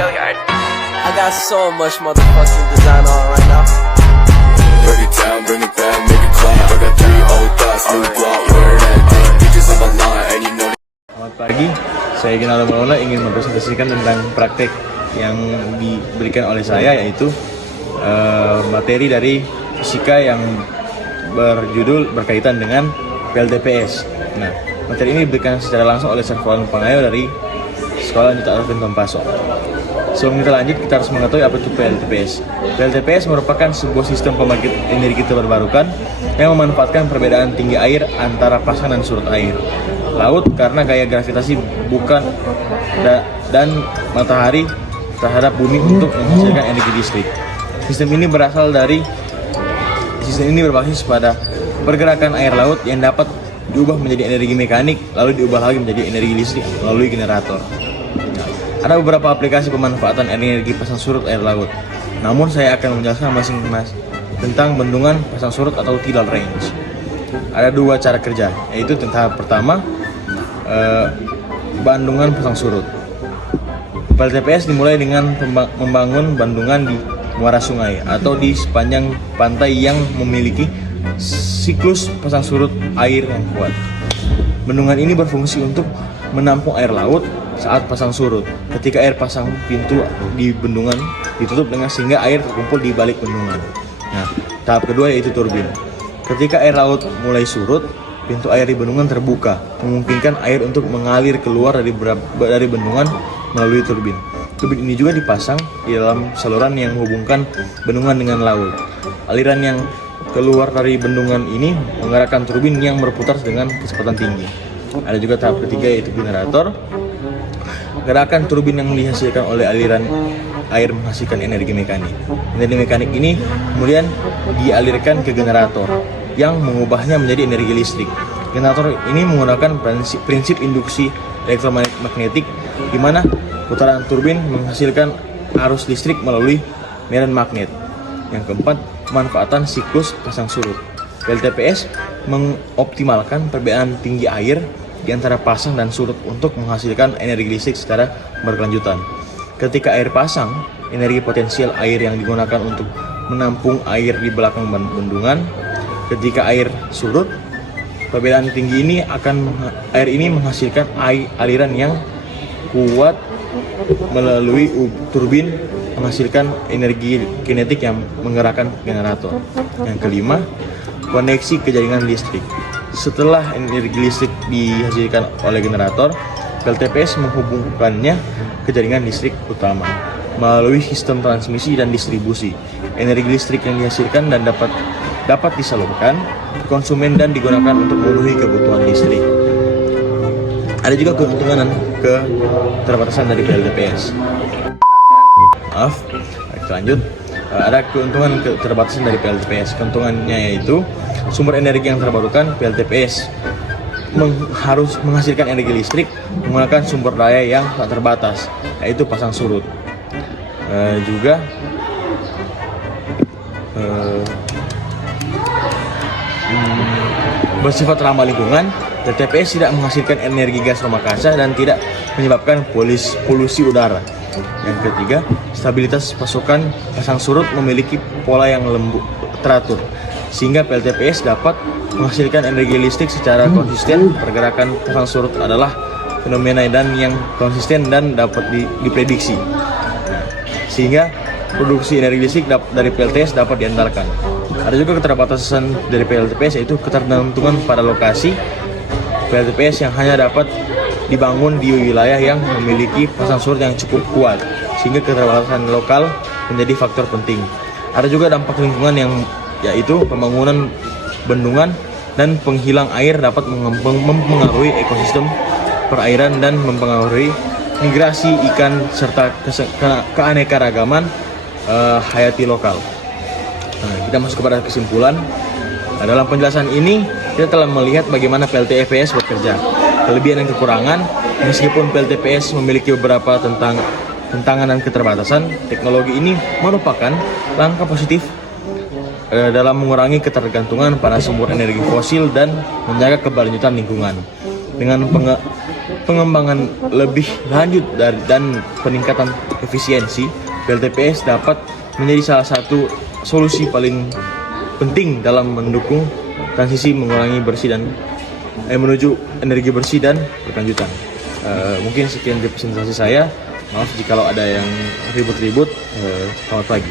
I got so much motherfucking design on right now. Break it down, bring it back, make it clap. I got 3 old thoughts, new block, where that day. Bitches on my line, and you know. Selamat pagi, saya Ginaldo Maulana ingin mempresentasikan tentang praktek yang diberikan oleh saya, yaitu materi dari fisika yang berjudul berkaitan dengan PLTPS. Nah, materi ini diberikan secara langsung oleh Servawan Pangayo dari Sekolah Nita Arifin Tompaso. Sebelum kita lanjut, kita harus mengetahui apa itu PLTPS. PLTPS merupakan sebuah sistem pembangkit energi terbarukan yang memanfaatkan perbedaan tinggi air antara pasang dan surut air laut karena gaya gravitasi bukan dan matahari terhadap bumi untuk menghasilkan energi listrik. Sistem ini berbasis pada pergerakan air laut yang dapat diubah menjadi energi mekanik lalu diubah lagi menjadi energi listrik melalui generator. Ada beberapa aplikasi pemanfaatan energi pasang surut air laut. Namun saya akan menjelaskan masing-masing tentang bendungan pasang surut atau tidal range. Ada 2 cara kerja, yaitu tahap pertama bendungan pasang surut. PLTPS dimulai dengan membangun bendungan di muara sungai atau di sepanjang pantai yang memiliki siklus pasang surut air yang kuat. Bendungan ini berfungsi untuk menampung air laut saat pasang surut. Ketika air pasang pintu di bendungan ditutup sehingga air terkumpul di balik bendungan. Nah, tahap kedua yaitu turbin. Ketika air laut mulai surut, pintu air di bendungan terbuka, memungkinkan air untuk mengalir keluar dari bendungan melalui turbin. Turbin ini juga dipasang di dalam saluran yang menghubungkan bendungan dengan laut. Aliran yang keluar dari bendungan ini menggerakkan turbin yang berputar dengan kecepatan tinggi. Ada juga tahap ketiga yaitu generator. Gerakan turbin yang dihasilkan oleh aliran air menghasilkan energi mekanik. Energi mekanik ini kemudian dialirkan ke generator yang mengubahnya menjadi energi listrik. Generator ini menggunakan prinsip induksi elektromagnetik di mana putaran turbin menghasilkan arus listrik melalui medan magnet. Yang keempat, pemanfaatan siklus pasang surut. PLTPS mengoptimalkan perbedaan tinggi air di antara pasang dan surut untuk menghasilkan energi listrik secara berkelanjutan. Ketika air pasang, energi potensial air yang digunakan untuk menampung air di belakang bendungan. Ketika air surut, perbedaan tinggi air ini menghasilkan aliran yang kuat melalui turbin menghasilkan energi kinetik yang menggerakkan generator. Yang kelima, koneksi ke jaringan listrik. Setelah energi listrik dihasilkan oleh generator, PLTPS menghubungkannya ke jaringan listrik utama melalui sistem transmisi dan distribusi. Energi listrik yang dihasilkan dan dapat disalurkan ke konsumen dan digunakan untuk memenuhi kebutuhan listrik. Ada juga keuntungan dan keterbatasan dari PLTPS. Kita lanjut. Ada keuntungan keterbatasan dari PLTPS. Keuntungannya yaitu sumber energi yang terbarukan. PLTPS harus menghasilkan energi listrik menggunakan sumber daya yang tak terbatas, yaitu pasang surut. Juga bersifat ramah lingkungan. PLTPS tidak menghasilkan energi gas rumah kaca dan tidak menyebabkan polusi udara. Yang ketiga, stabilitas pasokan pasang surut memiliki pola yang teratur, sehingga PLTPS dapat menghasilkan energi listrik secara konsisten. Pergerakan pasang surut adalah fenomena yang konsisten dan dapat diprediksi. Sehingga produksi energi listrik dari PLTPS dapat diandalkan. Ada juga keterbatasan dari PLTPS, yaitu ketergantungan pada lokasi. PLTPS yang hanya dapat dibangun di wilayah yang memiliki pasang surut yang cukup kuat, sehingga keterbatasan lokal menjadi faktor penting. Ada juga dampak lingkungan yaitu pembangunan bendungan dan penghilang air dapat mempengaruhi ekosistem perairan dan mempengaruhi migrasi ikan serta keanekaragaman hayati lokal. Nah, kita masuk kepada kesimpulan. Dalam penjelasan ini kita telah melihat bagaimana PLTPS bekerja, kelebihan dan kekurangan. Meskipun PLTPS memiliki beberapa tantangan dan keterbatasan, teknologi ini merupakan langkah positif dalam mengurangi ketergantungan pada sumber energi fosil dan menjaga keberlanjutan lingkungan. Dengan pengembangan lebih lanjut dan peningkatan efisiensi, PLTPS dapat menjadi salah satu solusi paling penting dalam mendukung transisi menuju energi bersih dan berkelanjutan. Mungkin sekian presentasi saya. Maaf jika ada yang ribut-ribut. Selamat pagi.